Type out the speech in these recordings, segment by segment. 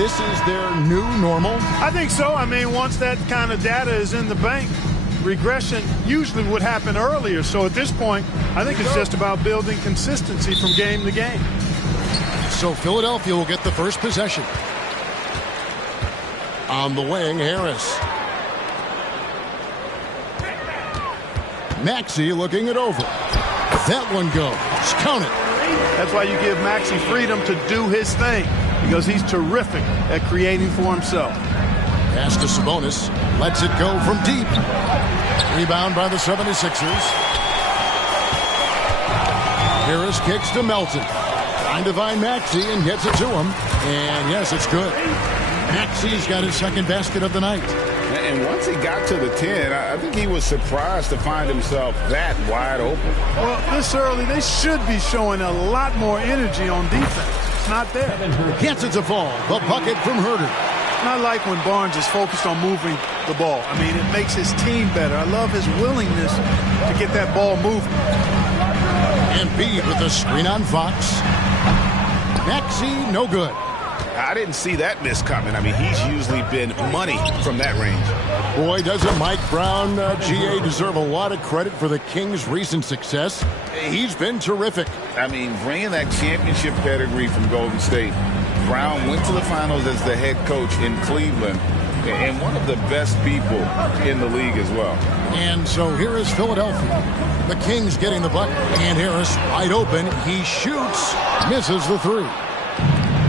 this is their new normal? I think so. I mean, once that kind of data is in the bank, regression usually would happen earlier. So at this point, I think it's just about building consistency from game to game. So Philadelphia will get the first possession. On the wing, Harris. Maxey looking it over. That one goes. Count it. That's why you give Maxey freedom to do his thing, because he's terrific at creating for himself. Pass to Sabonis. Lets it go from deep. Rebound by the 76ers. Harris kicks to Melton. Trying to find Maxey and gets it to him. And yes, it's good. Maxey's got his second basket of the night. And once he got to the 10, I think he was surprised to find himself that wide open. Well, this early, they should be showing a lot more energy on defense. It's not there. Gets it to fall. The bucket from Herter. I like when Barnes is focused on moving the ball. I mean, it makes his team better. I love his willingness to get that ball moving. Embiid with the screen on Fox. Maxey, no good. I didn't see that miss coming. I mean, he's usually been money from that range. Boy, doesn't Mike Brown, GA, deserve a lot of credit for the Kings' recent success. He's been terrific. I mean, bringing that championship pedigree from Golden State. Brown went to the finals as the head coach in Cleveland, and one of the best people in the league as well. And so here is Philadelphia. The Kings getting the bucket, and Harris wide open. He shoots, misses the three.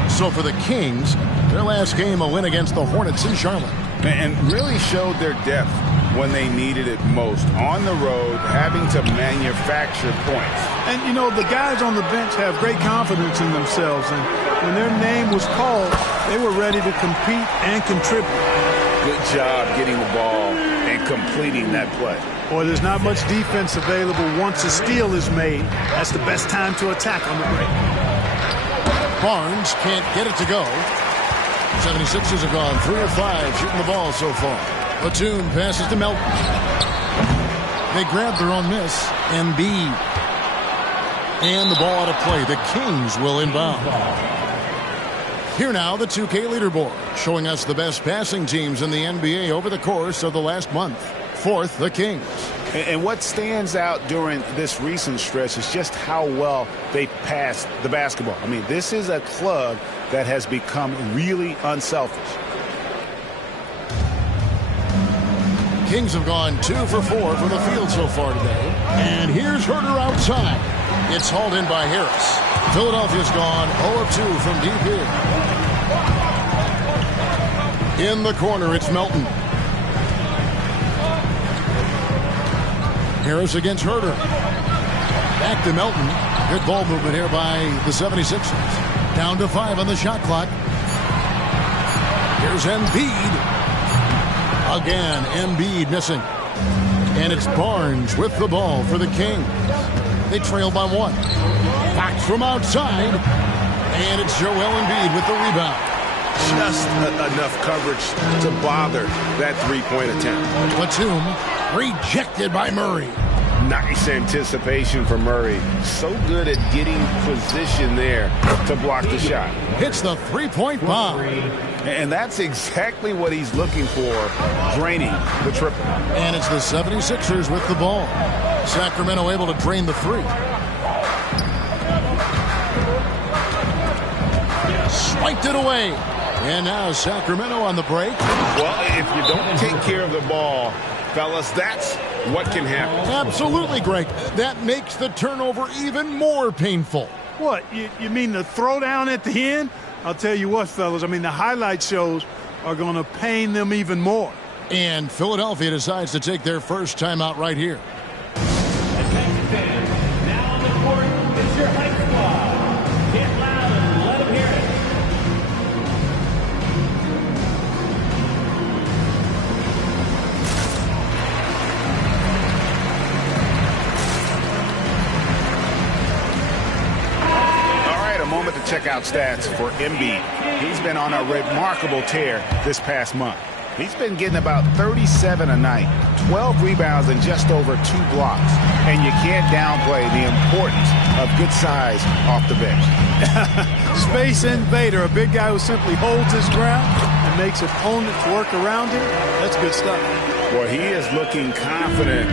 So for the Kings, their last game, a win against the Hornets in Charlotte. And really showed their depth when they needed it most. On the road, having to manufacture points. And, you know, the guys on the bench have great confidence in themselves. And when their name was called, they were ready to compete and contribute. Good job getting the ball and completing that play. Boy, there's not much defense available once a steal is made. That's the best time to attack on the break. Barnes can't get it to go. 76ers have gone 3 of 5 shooting the ball so far. Batum passes to Melton. They grab their own miss. Embiid. And the ball out of play. The Kings will inbound. Here now, the 2K leaderboard, showing us the best passing teams in the NBA over the course of the last month. Fourth, the Kings. And what stands out during this recent stretch is just how well they passed the basketball. I mean, this is a club that has become really unselfish. Kings have gone 2 for 4 from the field so far today. And here's Herter outside. It's hauled in by Harris. Philadelphia's gone 0 of 2 from deep here. In the corner, it's Melton. Harris against Herter. Back to Melton. Good ball movement here by the 76ers. Down to 5 on the shot clock. Here's Embiid. Again, Embiid missing. And it's Barnes with the ball for the Kings. They trail by 1. Fox from outside. And it's Joel Embiid with the rebound. Just enough coverage to bother that three-point attempt. Batum rejected by Murray. Nice anticipation for Murray. So good at getting position there to block the shot. Hits the three-point bomb. And that's exactly what he's looking for, draining the triple. And it's the 76ers with the ball. Sacramento able to drain the three. Swiped it away. And now Sacramento on the break. Well, if you don't take care of the ball, fellas, that's what can happen. Absolutely, Greg. That makes the turnover even more painful. What, you mean the throwdown at the end? I'll tell you what, fellas, I mean, the highlight shows are going to pain them even more. And Philadelphia decides to take their first timeout right here. Now on the court, it's your hype squad. Get loud and let them hear it. Moment to check out stats for Embiid. He's been on a remarkable tear this past month. He's been getting about 37 a night, 12 rebounds, and just over 2 blocks. And you can't downplay the importance of good size off the bench. Space invader, a big guy who simply holds his ground and makes opponents work around him. That's good stuff. Well, he is looking confident.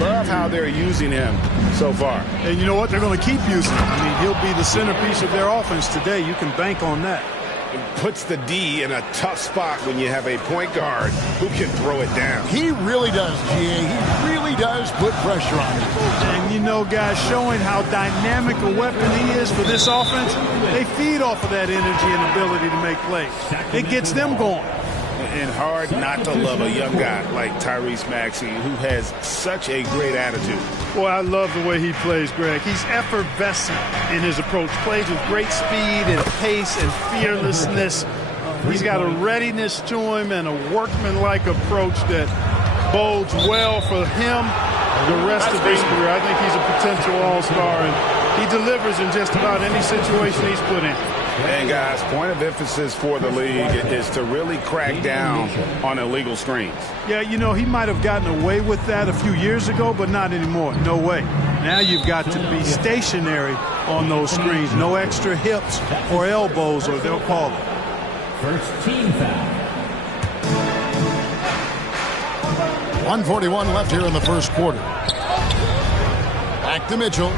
Love how they're using him so far. And you know what? They're going to keep using him. I mean, he'll be the centerpiece of their offense today. You can bank on that. It puts the D in a tough spot when you have a point guard who can throw it down. He really does, GA. He really does put pressure on him. And, you know, guys, showing how dynamic a weapon he is for this offense, they feed off of that energy and ability to make plays. It gets them going. And hard not to love a young guy like Tyrese Maxey, who has such a great attitude. Boy, I love the way he plays, Greg. He's effervescent in his approach. Plays with great speed and pace and fearlessness. He's got a readiness to him and a workmanlike approach that bodes well for him the rest of his career. I think he's a potential all-star, and he delivers in just about any situation he's put in. And, guys, point of emphasis for the league is to really crack down on illegal screens. Yeah, you know, he might have gotten away with that a few years ago, but not anymore. No way. Now you've got to be stationary on those screens. No extra hips or elbows, or they'll call it. First team foul. 1:41 left here in the first quarter. Back to Mitchell.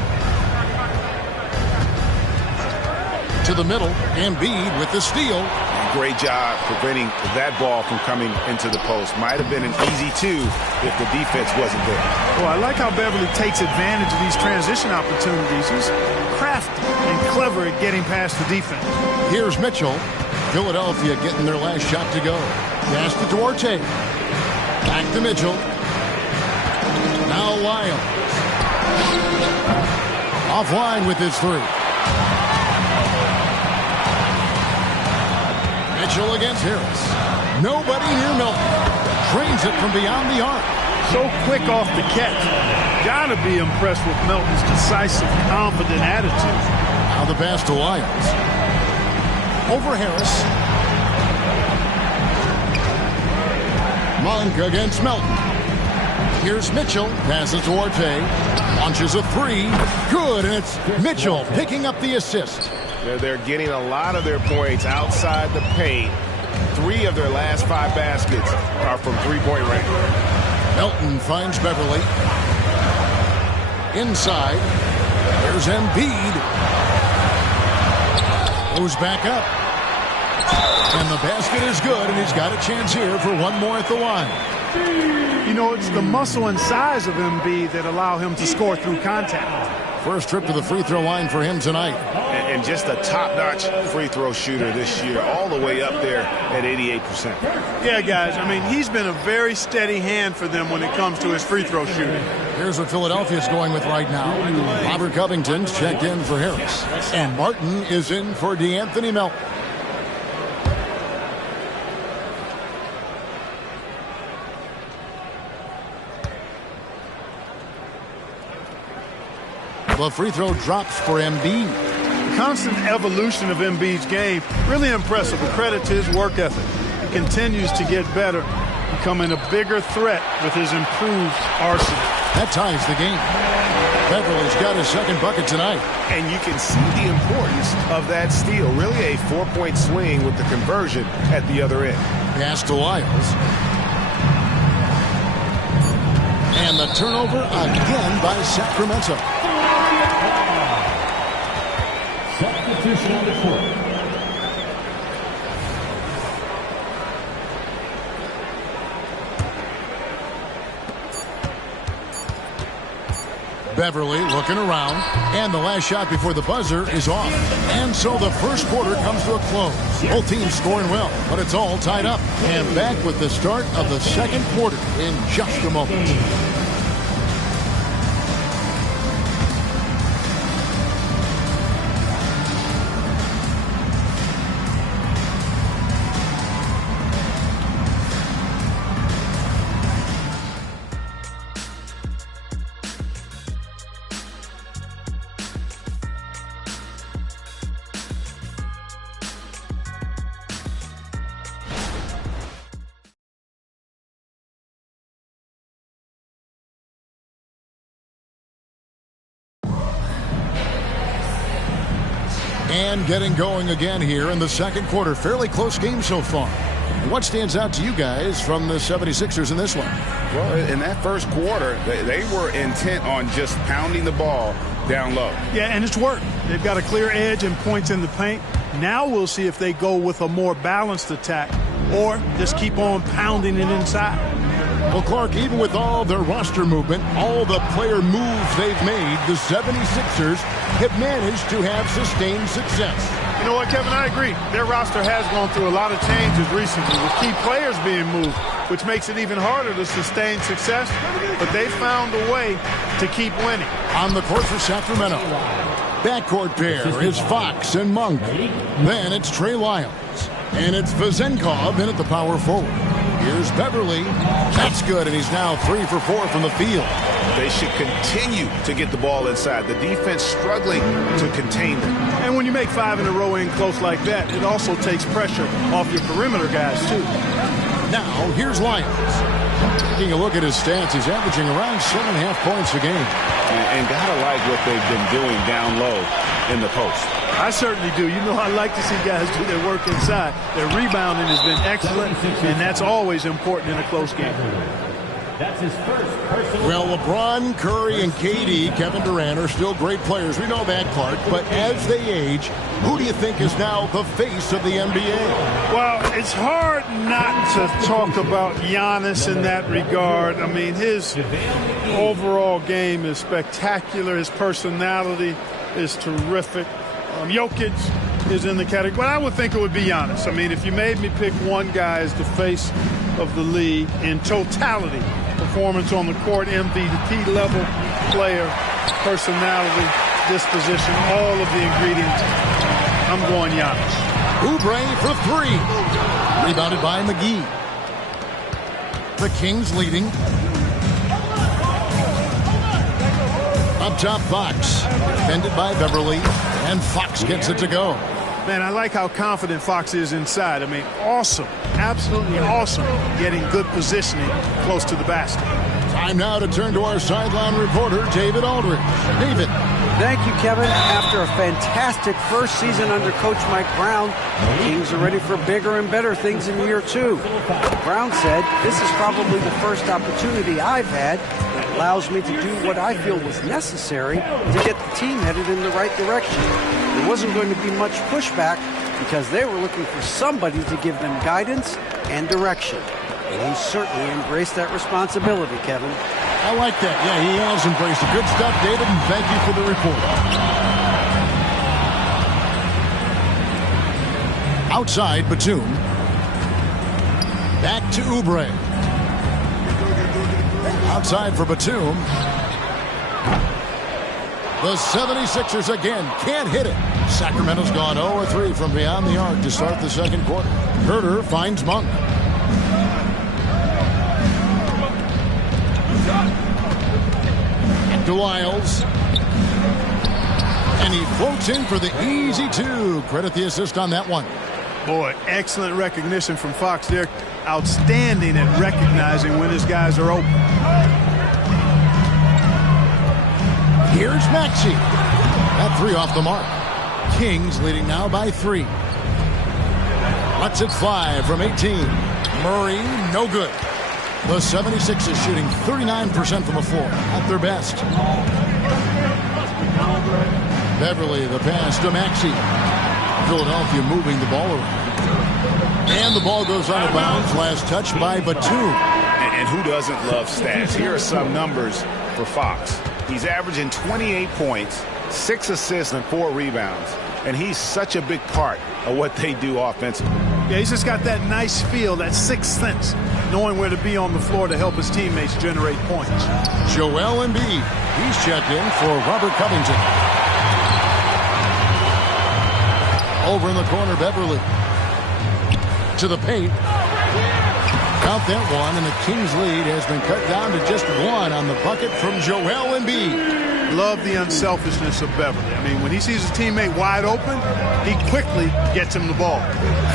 To the middle, Embiid with the steal. Great job preventing that ball from coming into the post. Might have been an easy 2 if the defense wasn't there. Well, I like how Beverly takes advantage of these transition opportunities. He's crafty and clever at getting past the defense. Here's Mitchell. Philadelphia getting their last shot to go. Pass to Duarte. Back to Mitchell. Now Lyles. Offline with his 3. Mitchell against Harris. Nobody near Milton. Drains it from beyond the arc. So quick off the catch. Gotta be impressed with Milton's decisive, confident attitude. Now the pass to Lyles. Over Harris. Monk against Melton. Here's Mitchell. Passes to Duarte. Launches a 3. Good, and it's Mitchell picking up the assist. They're getting a lot of their points outside the paint. 3 of their last 5 baskets are from three-point range. Melton finds Beverly. Inside. There's Embiid. Goes back up. And the basket is good, and he's got a chance here for one more at the line. You know, it's the muscle and size of Embiid that allow him to score through contact. First trip to the free throw line for him tonight. And just a top-notch free throw shooter this year, all the way up there at 88%. Yeah, guys, I mean, he's been a very steady hand for them when it comes to his free throw shooting. Here's what Philadelphia's going with right now. Robert Covington's checked in for Harris. And Martin is in for DeAnthony Melton. The free throw drops for Embiid. The constant evolution of Embiid's game, really impressive. A credit to his work ethic. He continues to get better, becoming a bigger threat with his improved arsenal. That ties the game. Beverly's got his second bucket tonight. And you can see the importance of that steal. Really a 4-point swing with the conversion at the other end. Pass to Lyles. And the turnover again by Sacramento. Substitution on the court. Beverly looking around, and the last shot before the buzzer is off. And so the first quarter comes to a close. Both teams scoring well, but it's all tied up. And back with the start of the second quarter in just a moment. And getting going again here in the second quarter. Fairly close game so far. What stands out to you guys from the 76ers in this one? Well, in that first quarter, they were intent on just pounding the ball down low. Yeah, and it's worked. They've got a clear edge and points in the paint. Now we'll see if they go with a more balanced attack or just keep on pounding it inside. Well, Clark, even with all their roster movement, all the player moves they've made, the 76ers have managed to have sustained success. You know what, Kevin? I agree. Their roster has gone through a lot of changes recently with key players being moved, which makes it even harder to sustain success. But they found a way to keep winning. On the court for Sacramento. Backcourt pair is Fox and Monk. Then it's Trey Lyles. And it's Vezenkov in at the power forward. Here's Beverly. That's good, and he's now 3 for 4 from the field. They should continue to get the ball inside. The defense struggling to contain them. And when you make 5 in a row in close like that, it also takes pressure off your perimeter guys, too. Now, here's Lyles. Taking a look at his stats, he's averaging around 7.5 points a game. And gotta like what they've been doing down low in the post. I certainly do. You know, I like to see guys do their work inside. Their rebounding has been excellent, and that's always important in a close game. That's his first personal. Well, LeBron, Curry, and KD, Kevin Durant, are still great players. We know that, Clark. But as they age, who do you think is now the face of the NBA? Well, it's hard not to talk about Giannis in that regard. I mean, his overall game is spectacular. His personality is terrific. Jokic is in the category. But I would think it would be Giannis. I mean, if you made me pick one guy as the face of the league in totality, performance on the court, MVP level player, personality, disposition, all of the ingredients, I'm going Giannis. Oubre for 3. Rebounded by McGee. The Kings leading. Up top, Fox. Defended by Beverly. And Fox gets it to go. Man, I like how confident Fox is inside. I mean, awesome. Absolutely awesome getting good positioning close to the basket. Time now to turn to our sideline reporter, David Aldridge. David. Thank you, Kevin. After a fantastic first season under Coach Mike Brown, the Kings are ready for bigger and better things in year 2. Brown said, "This is probably the first opportunity I've had that allows me to do what I feel was necessary to get the team headed in the right direction. There wasn't going to be much pushback because they were looking for somebody to give them guidance and direction." And he certainly embraced that responsibility, Kevin. I like that. Yeah, he has embraced it. Good stuff, David, and thank you for the report. Outside, Batum. Back to Oubre. Outside for Batum. The 76ers again can't hit it. Sacramento's gone 0-3 from beyond the arc to start the second quarter. Herter finds Monk. To Lyles. And he floats in for the easy 2. Credit the assist on that one. Boy, excellent recognition from Fox. They're outstanding at recognizing when his guys are open. Here's Maxey. That 3 off the mark. Kings leading now by 3. Lets it fly from 18. Murray, no good. The 76ers shooting 39% from the floor at their best. Beverly, the pass to Maxey. Philadelphia moving the ball around. And the ball goes out of bounds. Last touch by Batum. And who doesn't love stats? Here are some numbers for Fox. He's averaging 28 points, 6 assists, and 4 rebounds. And he's such a big part of what they do offensively. Yeah, he's just got that nice feel, that sixth sense, knowing where to be on the floor to help his teammates generate points. Joel Embiid. He's checked in for Robert Covington. Over in the corner, Beverly. To the paint. Count that one, and the Kings lead has been cut down to just 1 on the bucket from Joel Embiid. Love the unselfishness of Beverly. I mean, when he sees his teammate wide open, he quickly gets him the ball.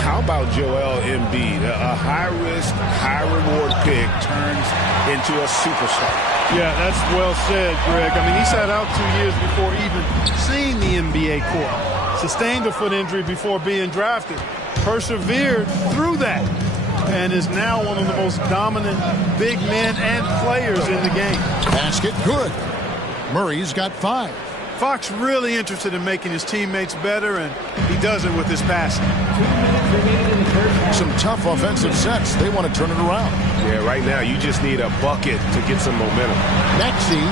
How about Joel Embiid? A high-risk, high-reward pick turns into a superstar. Yeah, that's well said, Greg. I mean, he sat out 2 years before even seeing the NBA court. sustained a foot injury before being drafted, persevered through that, and is now one of the most dominant big men and players in the game. Basket good. Murray's got 5. Fox really interested in making his teammates better, and he does it with his passing. Some tough offensive sets. They want to turn it around. Yeah, right now you just need a bucket to get some momentum. Maxey.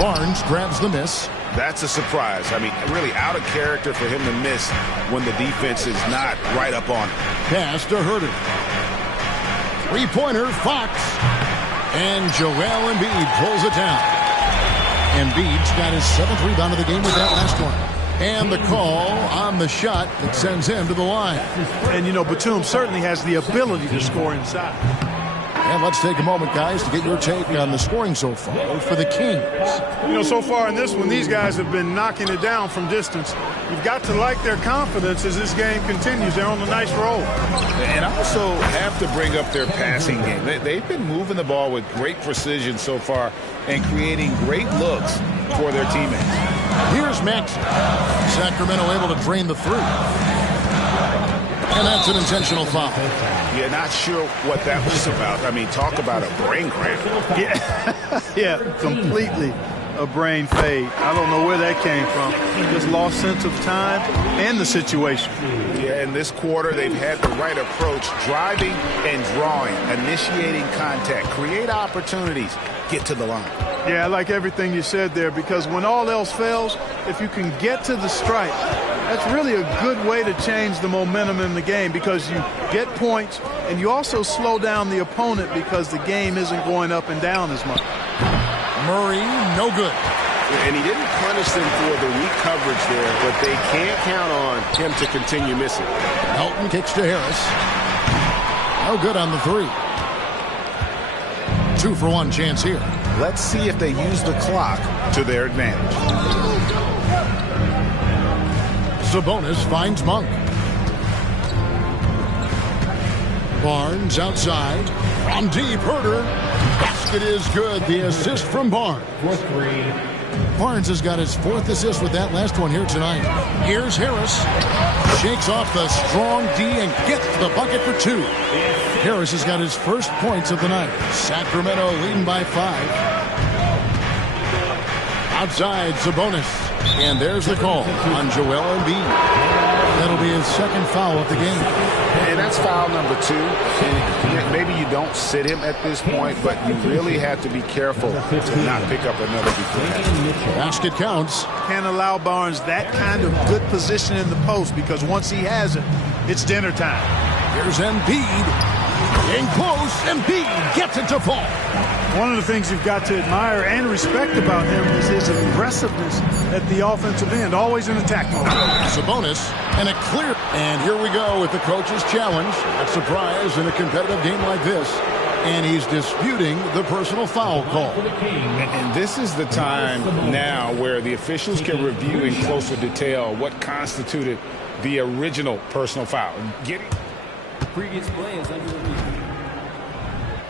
Barnes grabs the miss. That's a surprise. I mean, really out of character for him to miss when the defense is not right up on him. Pass to Herter. Three-pointer, Fox. And Joel Embiid pulls it down. Embiid's got his 7th rebound of the game with that last one. And the call on the shot that sends him to the line. And, you know, Batum certainly has the ability to score inside. And let's take a moment, guys, to get your take on the scoring so far for the Kings. You know, so far in this one, these guys have been knocking it down from distance. You've got to like their confidence as this game continues. They're on a nice roll. And also have to bring up their passing game. They've been moving the ball with great precision so far and creating great looks for their teammates. Here's Maxey. Sacramento able to drain the 3. And that's an intentional foul. Yeah, not sure what that was about. I mean, talk about a brain cramp. Yeah, completely a brain fade. I don't know where that came from. Just lost sense of time and the situation. Yeah, in this quarter, they've had the right approach, driving and drawing, initiating contact, create opportunities, get to the line. Yeah, I like everything you said there, because when all else fails, if you can get to the stripe, that's really a good way to change the momentum in the game, because you get points and you also slow down the opponent because the game isn't going up and down as much. Murray, no good. And he didn't punish them for the weak coverage there, but they can't count on him to continue missing. Elton kicks to Harris. No good on the 3. 2-for-1 chance here. Let's see if they use the clock to their advantage. Sabonis finds Monk. Barnes outside. From deep, Herter. Basket is good. The assist from Barnes. Barnes has got his 4th assist with that last one here tonight. Here's Harris. Shakes off the strong D and gets the bucket for 2. Harris has got his first points of the night. Sacramento leading by 5. Outside, Sabonis. And there's the call on Joel Embiid. That'll be his 2nd foul of the game. And that's foul number 2. And maybe you don't sit him at this point, but you really have to be careful to not pick up another defense. Basket counts. Can't allow Barnes that kind of good position in the post, because once he has it, it's dinner time. Here's Embiid. In close, Embiid gets it to fall. One of the things you've got to admire and respect about him is his aggressiveness at the offensive end, always in attack mode. Sabonis, and a clear. And here we go with the coach's challenge. A surprise in a competitive game like this. And he's disputing the personal foul call. And this is the time now where the officials can review in closer detail what constituted the original personal foul. Getting previous play is under review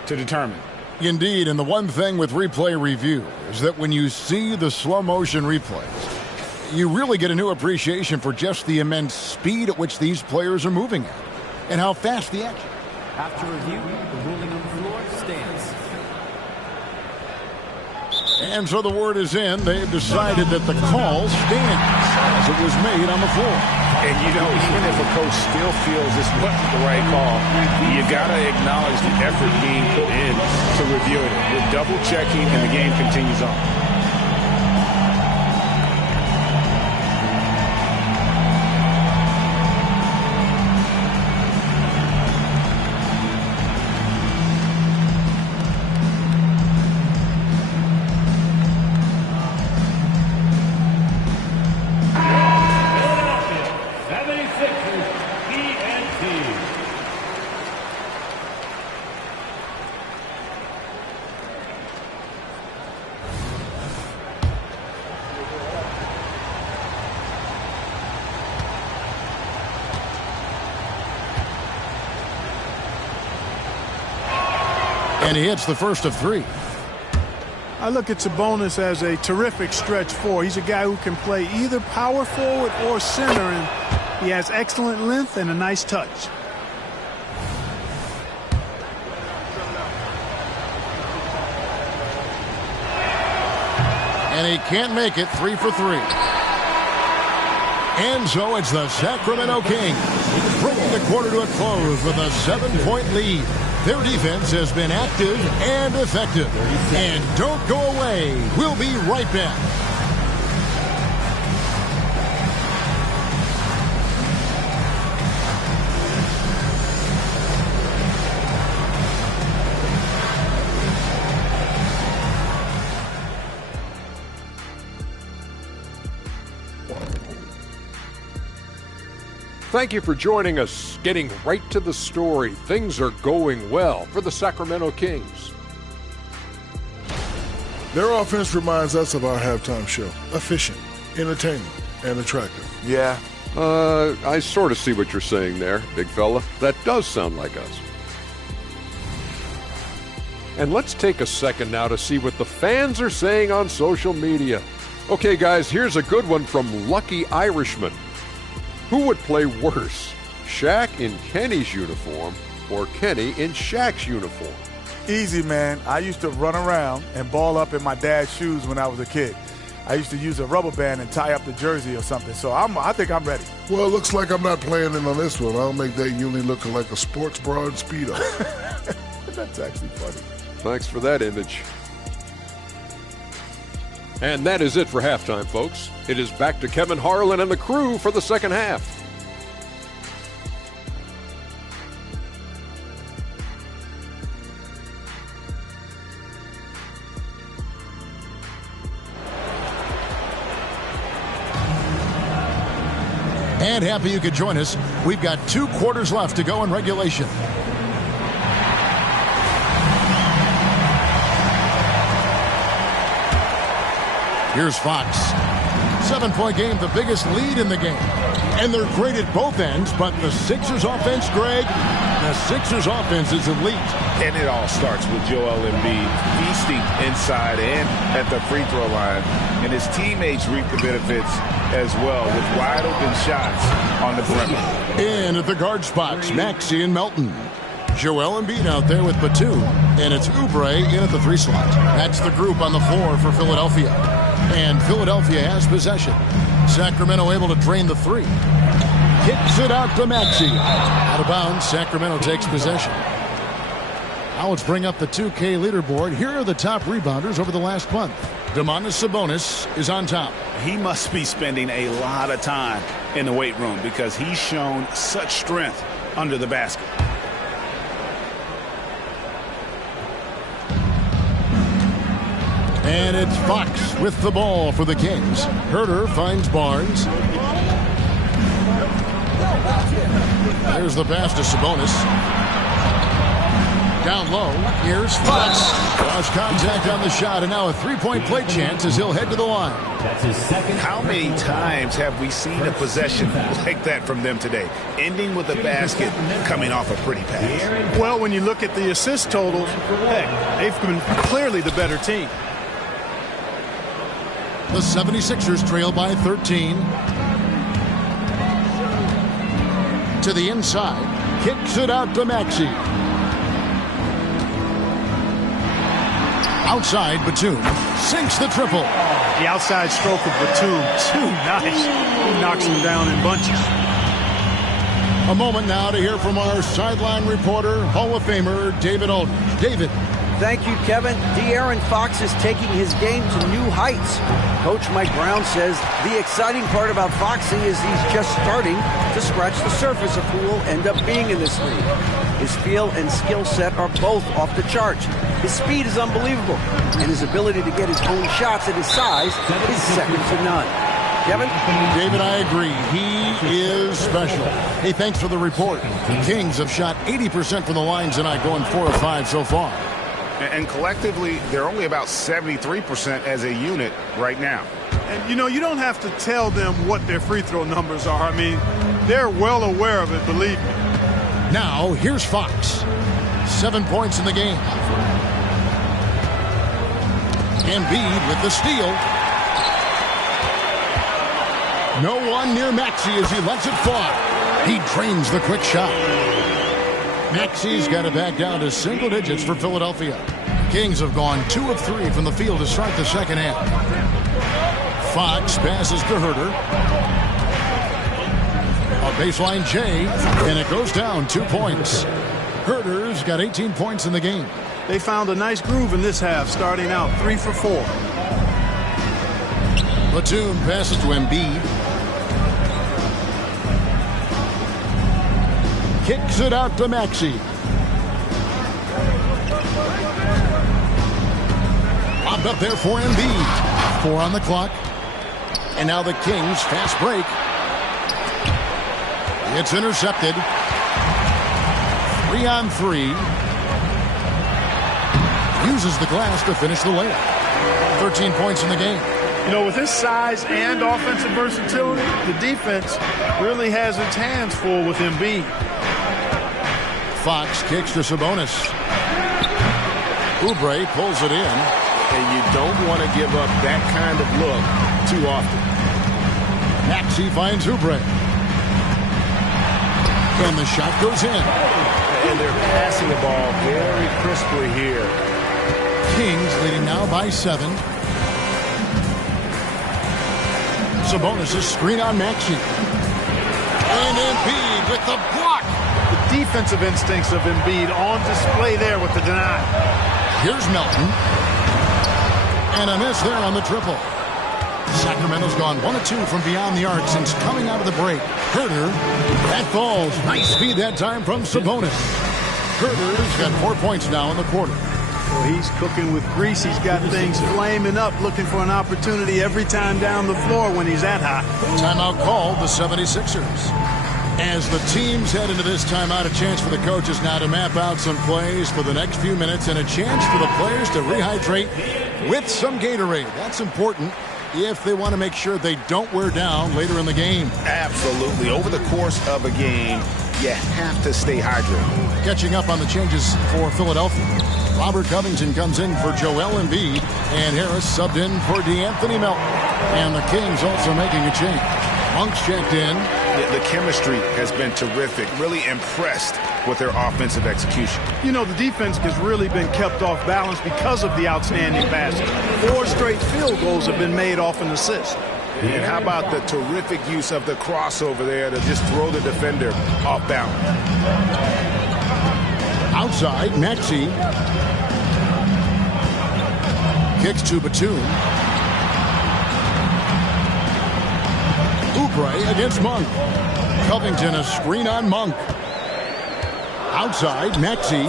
to determine. Indeed, and the one thing with replay review is that when you see the slow motion replays, you really get a new appreciation for just the immense speed at which these players are moving at and how fast the action. After review, the ruling on the floor stands. And so the word is in. They've decided that the call stands as it was made on the floor. And, you know, even if a coach still feels this wasn't the right call, you got to acknowledge the effort being put in to reviewing it. We're double-checking, and the game continues on. And he hits the first of 3. I look at Sabonis as a terrific stretch four. He's a guy who can play either power forward or center, and he has excellent length and a nice touch. And he can't make it. 3 for 3. And so it's the Sacramento Kings bringing the quarter to a close with a 7-point lead. Their defense has been active and effective. And don't go away. We'll be right back. Thank you for joining us. Getting right to the story. Things are going well for the Sacramento Kings. Their offense reminds us of our halftime show. Efficient, entertaining, and attractive. Yeah. I sort of see what you're saying there, big fella. That does sound like us. And let's take a second now to see what the fans are saying on social media. Okay, guys, here's a good one from Lucky Irishman. Who would play worse, Shaq in Kenny's uniform or Kenny in Shaq's uniform? Easy, man. I used to run around and ball up in my dad's shoes when I was a kid. I used to use a rubber band and tie up the jersey or something, so I think I'm ready. Well, it looks like I'm not playing in on this one. I'll make that uni looking like a sports bra and Speedo. That's actually funny. Thanks for that image. And that is it for halftime, folks. It is back to Kevin Harlan and the crew for the second half. And happy you could join us. We've got 2 quarters left to go in regulation. Here's Fox. 7-point game, the biggest lead in the game. And they're great at both ends, but the Sixers offense, Greg, the Sixers offense is elite. And it all starts with Joel Embiid feasting inside and at the free throw line. And his teammates reap the benefits as well with wide open shots on the perimeter. In at the guard spots, Maxey and Melton. Joel Embiid out there with Batum, and it's Oubre in at the 3 slot. That's the group on the floor for Philadelphia. And Philadelphia has possession. Sacramento able to drain the 3. Kicks it out to Maxey. Out of bounds, Sacramento takes possession. Now let's bring up the 2K leaderboard. Here are the top rebounders over the last month. Domantas Sabonis is on top. He must be spending a lot of time in the weight room because he's shown such strength under the basket. And it's Fox with the ball for the Kings. Herter finds Barnes. There's the pass to Sabonis. Down low, here's Fox. Lost contact on the shot, and now a 3-point play chance as he'll head to the line. That's his second. How many times have we seen a possession like that from them today, ending with a basket coming off a pretty pass? Well, when you look at the assist totals, heck, they've been clearly the better team. The 76ers trail by 13. To the inside. Kicks it out to Maxey. Outside, Batum sinks the triple. The outside stroke of Batum, too nice. He knocks him down in bunches. A moment now to hear from our sideline reporter, Hall of Famer David Aldridge. David. Thank you, Kevin. De'Aaron Fox is taking his game to new heights. Coach Mike Brown says the exciting part about Foxy is he's just starting to scratch the surface of who will end up being in this league. His feel and skill set are both off the charts. His speed is unbelievable, and his ability to get his own shots at his size is second to none. Kevin? David, I agree. He is special. Hey, thanks for the report. The Kings have shot 80% from the line tonight, going 4 of 5 so far. And collectively, they're only about 73% as a unit right now. And, you know, you don't have to tell them what their free throw numbers are. I mean, they're well aware of it, believe me. Now, here's Fox. 7 points in the game. Embiid with the steal. No one near Maxey as he lets it fly. He drains the quick shot. Maxey's got it back down to single digits for Philadelphia. Kings have gone 2 of 3 from the field to start the second half. Fox passes to Herter. A baseline J, and it goes down 2 points. Herter's got 18 points in the game. They found a nice groove in this half, starting out 3 for 4. Batum passes to Embiid. Kicks it out to Maxey. Lobbed up there for Embiid. 4 on the clock. And now the Kings fast break. It's intercepted. 3 on 3. Uses the glass to finish the layup. 13 points in the game. You know, with his size and offensive versatility, the defense really has its hands full with Embiid. Fox kicks to Sabonis. Oubre pulls it in. And you don't want to give up that kind of look too often. Maxey finds Oubre. And the shot goes in. And they're passing the ball very crisply here. Kings leading now by 7. Sabonis' screen on Maxey. And Embiid with the block. The defensive instincts of Embiid on display there with the deny. Here's Melton. And a miss there on the triple. Sacramento's gone 1 of 2 from beyond the arc since coming out of the break. Herter, that falls. Nice speed that time from Sabonis. Herter's got 4 points now in the quarter. Well, he's cooking with grease. He's got things flaming up, looking for an opportunity every time down the floor when he's that hot. Timeout called the 76ers. As the teams head into this timeout, a chance for the coaches now to map out some plays for the next few minutes and a chance for the players to rehydrate with some Gatorade. That's important if they want to make sure they don't wear down later in the game. Absolutely. Over the course of a game, you have to stay hydrated. Catching up on the changes for Philadelphia. Robert Covington comes in for Joel Embiid, and Harris subbed in for DeAnthony Melton. And the Kings also making a change. Monk's checked in. The chemistry has been terrific. Really impressed with their offensive execution. You know, the defense has really been kept off balance because of the outstanding passing. 4 straight field goals have been made off an assist. And how about the terrific use of the crossover there to just throw the defender off balance. Outside, Maxey kicks to Batum. Oubre against Monk. Covington a screen on Monk. Outside, Maxey.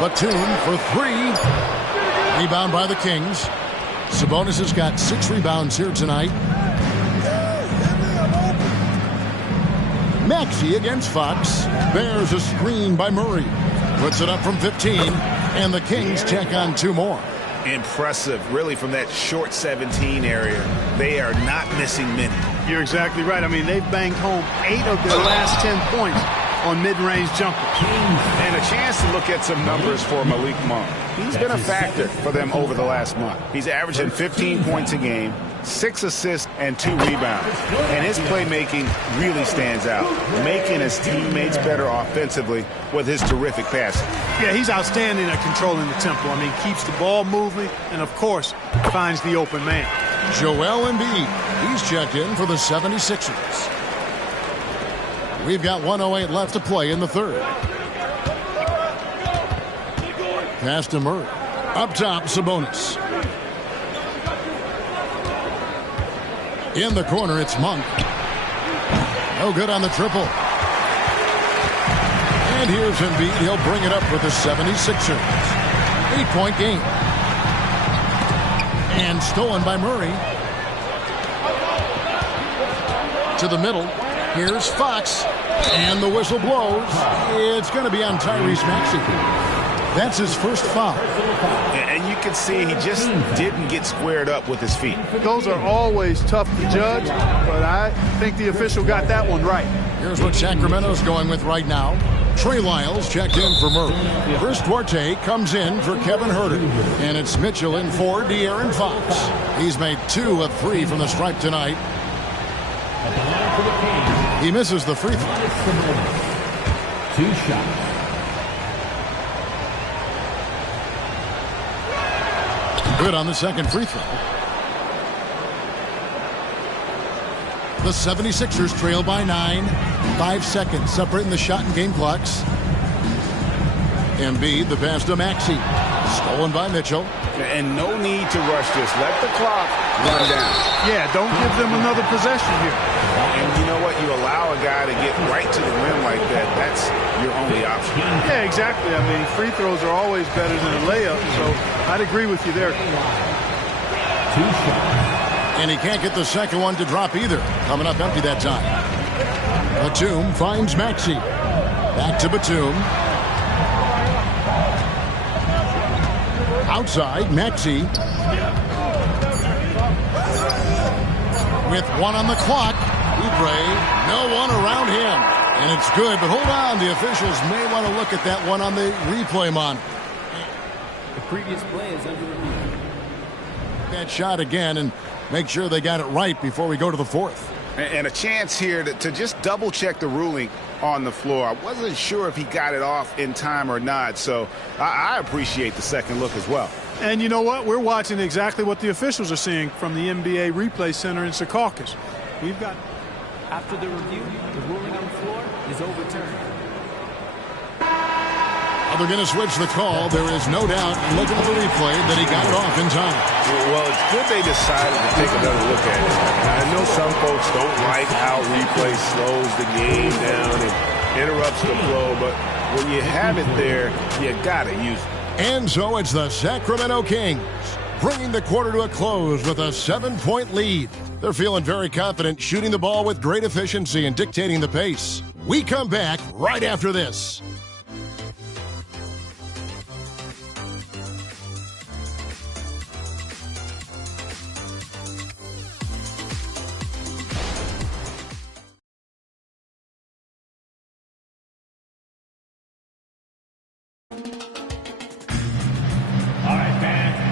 Batum for 3. Rebound by the Kings. Sabonis has got 6 rebounds here tonight. Maxey against Fox. There's a screen by Murray. Puts it up from 15. And the Kings check on 2 more. Impressive, really, from that short 17 area. They are not missing many. You're exactly right. I mean, they've banged home 8 of their last 10 points on mid-range jumpers. And a chance to look at some numbers for Malik Monk. He's been a factor for them over the last month. He's averaging 15 points a game, 6 assists, and 2 rebounds. And his playmaking really stands out, making his teammates better offensively with his terrific passing. Yeah, he's outstanding at controlling the tempo. I mean, keeps the ball moving and, of course, finds the open man. Joel Embiid, he's checked in for the 76ers. We've got 1:08 left to play in the third. Pass to Murray. Up top, Sabonis. In the corner, it's Monk. No good on the triple. And here's Embiid. He'll bring it up with the 76ers. 8-point game. And stolen by Murray. To the middle. Here's Fox. And the whistle blows. It's going to be on Tyrese Maxey. That's his first foul. And you can see he just didn't get squared up with his feet. Those are always tough to judge, but I think the official got that one right. Here's what Sacramento's going with right now. Trey Lyles checked in for Murray. Chris Duarte comes in for Kevin Huerter. And it's Mitchell in for De'Aaron Fox. He's made 2 of 3 from the stripe tonight. He misses the free throw. 2 shots. Good on the second free throw. The 76ers trail by 9. 5 seconds separating the shot and game clocks. Embiid, the pass to Maxey. Stolen by Mitchell. And no need to rush this. Let the clock run down. Yeah, don't give them another possession here. And you know what? You allow a guy to get right to the rim like that. That's your only option. Yeah, exactly. I mean, free throws are always better than a layup, so I'd agree with you there. 2 shots. And he can't get the second one to drop either. Coming up empty that time. Batum finds Maxey. Back to Batum. Outside, Maxey. With 1 on the clock. Oubre, no one around him. And it's good, but hold on. The officials may want to look at that one on the replay monitor. The previous play is under review. That shot again and make sure they got it right before we go to the fourth. And a chance here to just double check the ruling on the floor. I wasn't sure if he got it off in time or not, so I appreciate the second look as well. And you know what? We're watching exactly what the officials are seeing from the NBA Replay Center in Secaucus. We've got... After the review, the ruling on the floor is overturned. They're going to switch the call. There is no doubt, looking at the replay, that he got it off in time. Well, it's good they decided to take another look at it. I know some folks don't like how replay slows the game down and interrupts the flow, but when you have it there, you got to use it. And so it's the Sacramento Kings bringing the quarter to a close with a 7-point lead. They're feeling very confident, shooting the ball with great efficiency and dictating the pace. We come back right after this.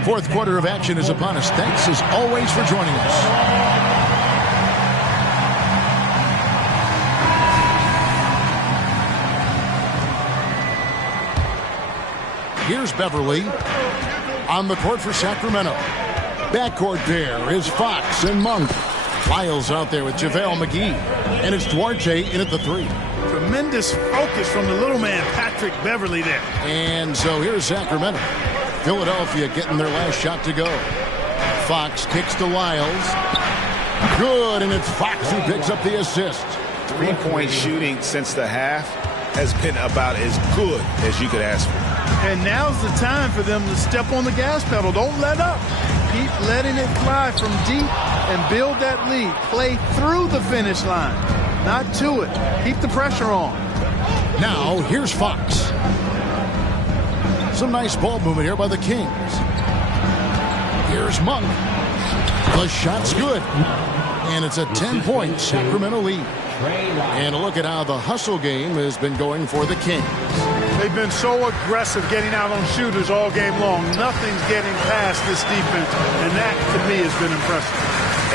Fourth quarter of action is upon us. Thanks as always for joining us. Here's Beverly on the court for Sacramento. Backcourt there is Fox and Monk. Lyles out there with JaVale McGee. And it's Duarte in at the 3. Tremendous focus from the little man, Patrick Beverly there. And so here's Sacramento. Philadelphia getting their last shot to go. Fox kicks to Lyles. Good, and it's Fox who picks up the assist. 3-point shooting since the half has been about as good as you could ask for. And now's the time for them to step on the gas pedal. Don't let up. Keep letting it fly from deep and build that lead. Play through the finish line, not to it. Keep the pressure on. Now, here's Fox. Some nice ball movement here by the Kings. Here's Monk. The shot's good. And it's a 10-point Sacramento lead. And look at how the hustle game has been going for the Kings. They've been so aggressive getting out on shooters all game long. Nothing's getting past this defense, and that, to me, has been impressive.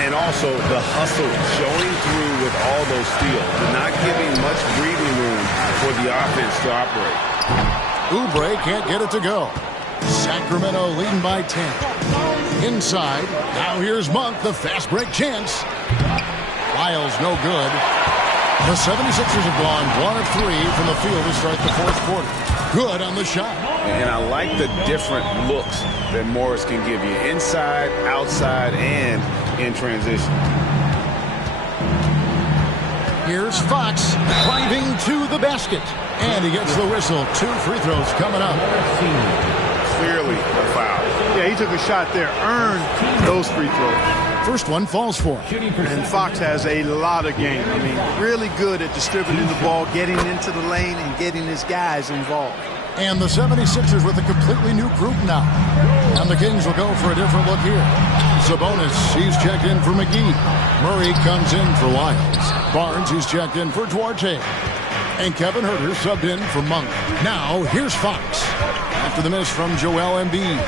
And also the hustle showing through with all those steals and not giving much breathing room for the offense to operate. Oubre can't get it to go. Sacramento leading by 10. Inside, now here's Monk, the fast break chance. Lyles no good. The 76ers have gone 1 of 3 from the field to start the fourth quarter. Good on the shot. And I like the different looks that Morris can give you. Inside, outside, and in transition. Here's Fox driving to the basket. And he gets the whistle. 2 free throws coming up. Clearly a foul. Yeah, he took a shot there. Earned those free throws. First one falls for him. And Fox has a lot of game. I mean, really good at distributing the ball, getting into the lane, and getting his guys involved. And the 76ers with a completely new group now. And the Kings will go for a different look here. Sabonis, he's checked in for McGee. Murray comes in for Lyles. Barnes, he's checked in for Duarte. And Kevin Huerter subbed in for Monk. Now, here's Fox. After the miss from Joel Embiid.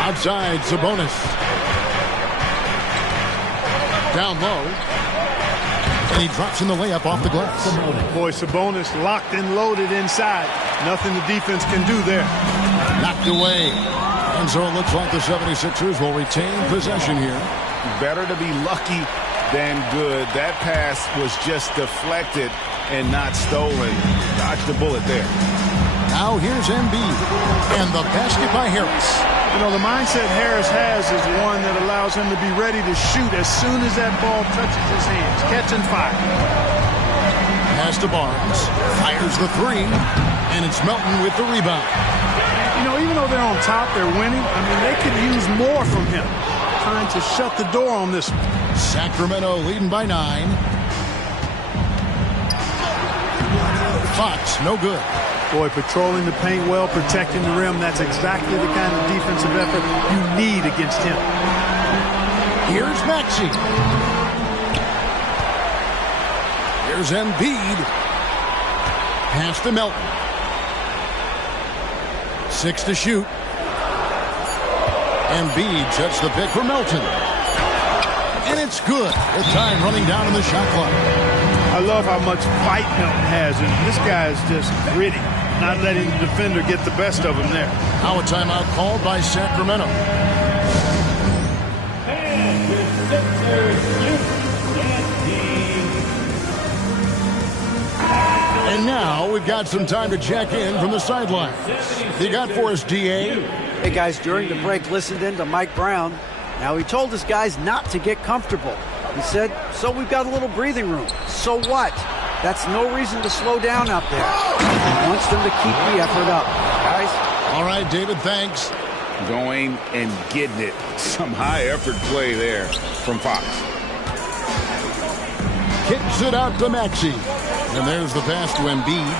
Outside, Sabonis. Down low. And he drops in the layup off the glass. Boy, Sabonis locked and loaded inside. Nothing the defense can do there. Knocked away. And so it looks like the 76ers will retain possession here. Better to be lucky than good. That pass was just deflected and not stolen. Dodged the bullet there. Now here's Embiid. And the basket by Harris. You know, the mindset Harris has is one that allows him to be ready to shoot as soon as that ball touches his hands. Catch and fire. Pass to Barnes. Fires the three. And it's Melton with the rebound. You know, even though they're on top, they're winning. I mean, they could use more from him. Trying to shut the door on this one. Sacramento leading by 9. Fox, no good. Boy, patrolling the paint well, protecting the rim. That's exactly the kind of defensive effort you need against him. Here's Maxey. Here's Embiid. Pass to Melton. 6 to shoot. Embiid sets the pick for Melton. And it's good with time running down in the shot clock. I love how much fight Melton has. And this guy is just gritty. Not letting the defender get the best of him there. Now a timeout called by Sacramento. And the Sixers And now we've got some time to check in from the sidelines. You got for us, DA? Hey, guys, during the break, listened in to Mike Brown. Now, he told his guys not to get comfortable. He said, so we've got a little breathing room. So what? That's no reason to slow down out there. He wants them to keep the effort up. Guys? All right, David, thanks. Going and getting it. Some high-effort play there from Fox. Kicks it out to Maxey. And there's the pass to Embiid.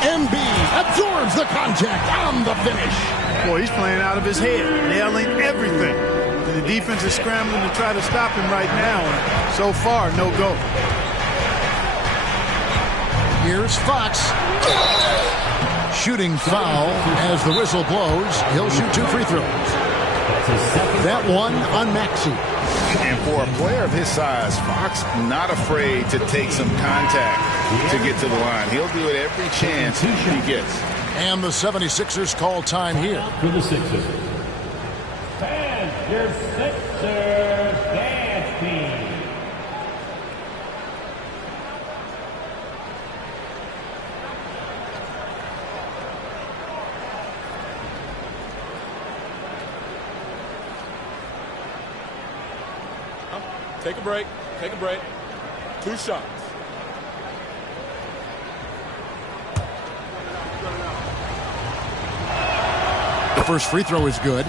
Embiid absorbs the contact on the finish. Boy, he's playing out of his head, nailing everything. And the defense is scrambling to try to stop him right now. And so far, no go. Here's Fox. Shooting foul as the whistle blows. He'll shoot 2 free throws. That one on Maxey. And for a player of his size, Fox not afraid to take some contact to get to the line. He'll do it every chance he gets. And the 76ers call time here. For the Sixers. And your Sixers dance team. Take a break. Take a break. 2 shots. The first free throw is good.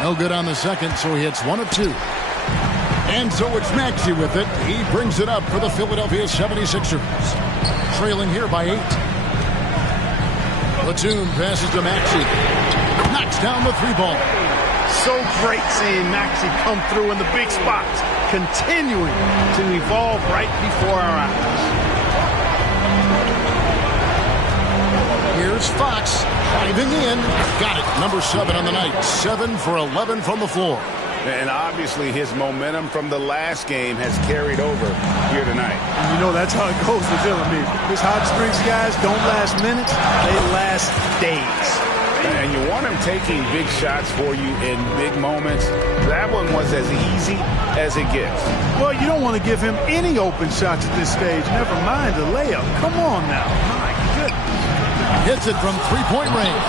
No good on the second, so he hits 1 of 2. And so it's Maxey with it. He brings it up for the Philadelphia 76ers. Trailing here by 8. Platoon passes to Maxey. Knocks down the 3-ball. So great seeing Maxey come through in the big spots, continuing to evolve right before our eyes. Here's Fox driving in. Got it. Number 7 on the night. 7 for 11 from the floor. And obviously his momentum from the last game has carried over here tonight. And you know that's how it goes with him. I mean, his hot streaks guys don't last minutes, they last days. And you want him taking big shots for you in big moments. That one was as easy as it gets. Well, you don't want to give him any open shots at this stage. Never mind the layup. Come on now. My goodness. Hits it from 3-point range.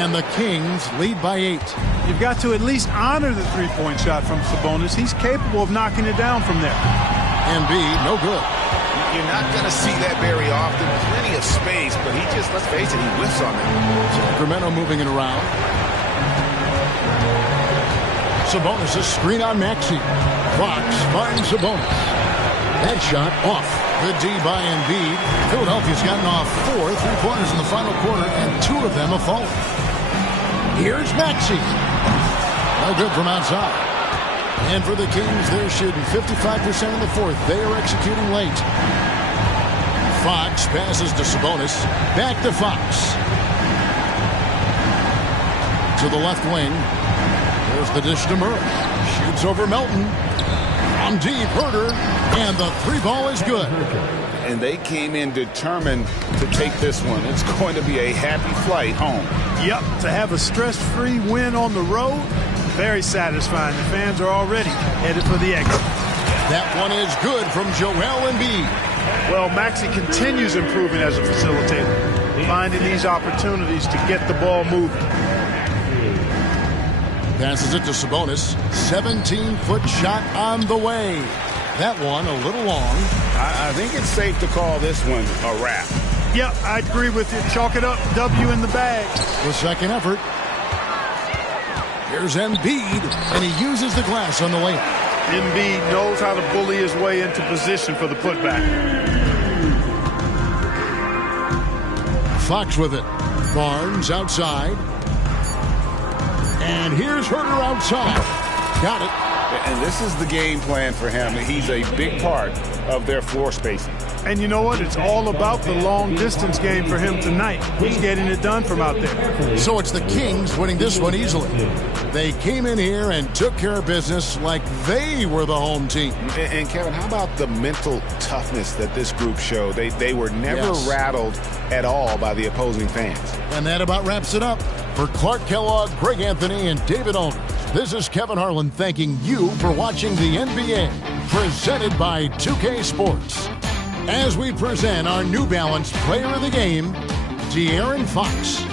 And the Kings lead by 8. You've got to at least honor the 3-point shot from Sabonis. He's capable of knocking it down from there. Embiid, no good. You're not going to see that very often. Plenty of space, but he just, let's face it, he whiffs on it. Sacramento moving it around. Sabonis, a screen on Maxey. Fox finds Sabonis. That shot off. Good D by Embiid. Philadelphia's gotten off 4 3-pointers in the final quarter, and 2 of them have fallen. Here's Maxey. No good from outside. And for the Kings, they're shooting 55% in the fourth. They are executing late. Fox passes to Sabonis. Back to Fox. To the left wing. There's the dish to Murray. Shoots over Melton. From deep, Herter. And the three ball is good. And they came in determined to take this one. It's going to be a happy flight home. Yep, to have a stress-free win on the road, very satisfying. The fans are already headed for the exit. That one is good from Joel Embiid. Well, Maxey continues improving as a facilitator, finding these opportunities to get the ball moving. Passes it to Sabonis. 17-foot shot on the way. That one a little long. I think it's safe to call this one a wrap. Yep, I agree with you. Chalk it up. W in the bag. The second effort. Here's Embiid, and he uses the glass on the layup. Embiid knows how to bully his way into position for the putback. Fox with it. Barnes outside. And here's Herter outside. Got it. And this is the game plan for him. He's a big part of their floor spacing. And you know what? It's all about the long distance game for him tonight. He's getting it done from out there. So it's the Kings winning this one easily. They came in here and took care of business like they were the home team. And Kevin, how about the mental toughness that this group showed? They were never rattled at all by the opposing fans. And that about wraps it up. For Clark Kellogg, Greg Anthony, and David Aldridge, this is Kevin Harlan thanking you for watching the NBA, presented by 2K Sports. As we present our New Balance Player of the Game, De'Aaron Fox.